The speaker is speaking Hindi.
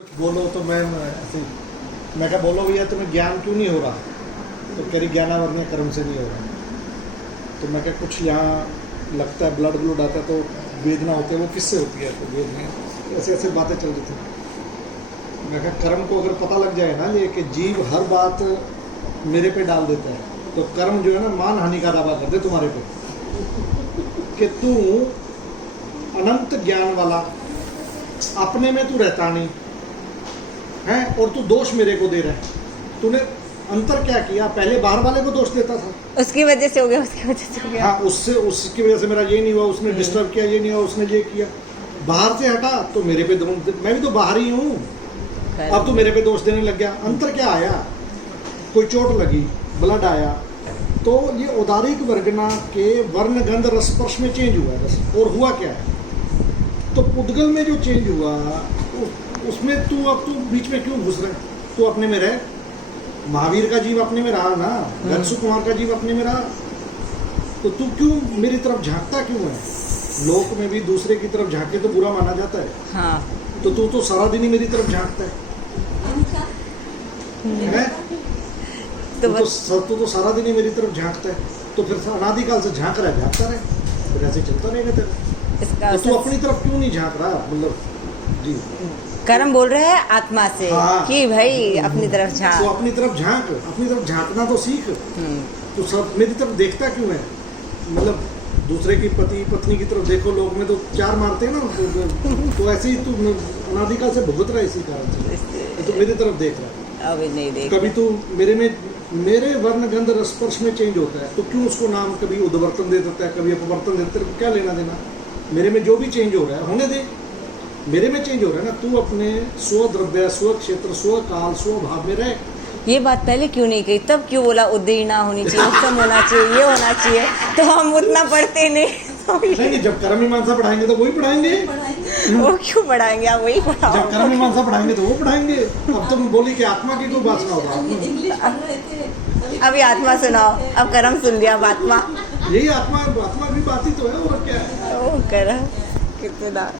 बोलो तो मैं ऐसे मैं क्या बोलो भैया तुम्हें ज्ञान क्यों नहीं हो रहा, तो कह रही ज्ञानावरणीय कर्म से नहीं हो रहा। तो मैं क्या कुछ यहाँ लगता है ब्लड ब्लड आता है तो वेदना होती है, वो किससे होती है? तो वेद में ऐसे ऐसे बातें चल रही थी। मैं क्या कर्म को अगर पता लग जाए ना ये कि जीव हर बात मेरे पे डाल देता है, तो कर्म जो है ना मान हानि का दावा कर दे तुम्हारे पे कि तू अनंत ज्ञान वाला, अपने में तू रहता नहीं है और तू दोष मेरे को दे रहा है। तूने अंतर क्या किया? पहले बाहर वाले को दोष देता था, उसकी वजह से हो गया, उसकी वजह से हो गया। हाँ, उसकी वजह से मेरा ये नहीं हुआ, उसने डिस्टर्ब किया, ये नहीं हुआ, उसने ये किया। बाहर से हटा तो मेरे पे मैं भी तो बाहर ही हूँ, अब तू मेरे पे दोष देने लग गया। अंतर क्या आया? कोई चोट लगी, ब्लड आया, तो ये उदारिक वर्गना के वर्ण गंध रसस्पर्श में चेंज हुआ है बस। और हुआ क्या है? तो पुद्गल में जो चेंज हुआ उसमें तू अब तू बीच में क्यों घुस रहा है? तू अपने में रह। महावीर का जीव अपने में रहा ना, घनसु कुमार का जीव अपने में रहा, तो तू क्यों मेरी तरफ झांकता क्यों है? लोक में भी दूसरे की तरफ झांके तो बुरा माना जाता है। हाँ। तो तू तो सारा दिन ही मेरी तरफ झांकता है, तू तो सारा दिन ही मेरी तरफ झांकता है, तो फिर अनादिकाल से झांक रहा है, झांकता रहे, फिर ऐसे चलता रहेगा तेरा। तो तू अपनी तरफ क्यों नहीं झांक रहा? मतलब जी कर्म बोल रहे हैं आत्मा से। हाँ। कि भाई अपनी तरफ झांक, तो अपनी तरफ झांक, अपनी तरफ झांकना तो सीख। तो सब मेरी तरफ देखता क्यों है? मतलब दूसरे की पति पत्नी की तरफ देखो, लोग में तो चार मारते हैं ना, तो ऐसे ही तू अनादिकाल से भुगत रहा है इसी कारण से। तो मेरी तरफ देख रहा है, अभी नहीं देख। कभी तू मेरे वर्ण गंध रसस्पर्श में चेंज होता है, तो क्यों उसको नाम कभी उद्वर्तन दे देता है, कभी अपवर्तन देता है? क्या लेना देना? मेरे में जो भी चेंज हो रहा है होने दे, मेरे में चेंज हो रहा है ना। तू अपने स्व द्रव्य, स्व क्षेत्र, स्व काल, स्व भाव में रह। ये बात पहले क्यों नहीं कही? तब क्यों बोला उद्दीना होनी चाहिए, उत्तम होना चाहिए, ये होना चाहिए? तो हम उतना पढ़ते नहीं। जब कर्म मीमांसा पढ़ाएंगे तो वही पढ़ाएंगे। वो क्यों पढ़ाएंगे? आप वही पढ़ाओ। जब कर्म मीमांसा पढ़ाएंगे तो वो पढ़ाएंगे। अब तुम बोली कि आत्मा की कोई बात सुनाओ। अभी आत्मा सुनाओ, अब कर्म सुन लिया, अब आत्मा। यही आत्मा की बात ही तो है, और क्या है? ओ कर्म कितना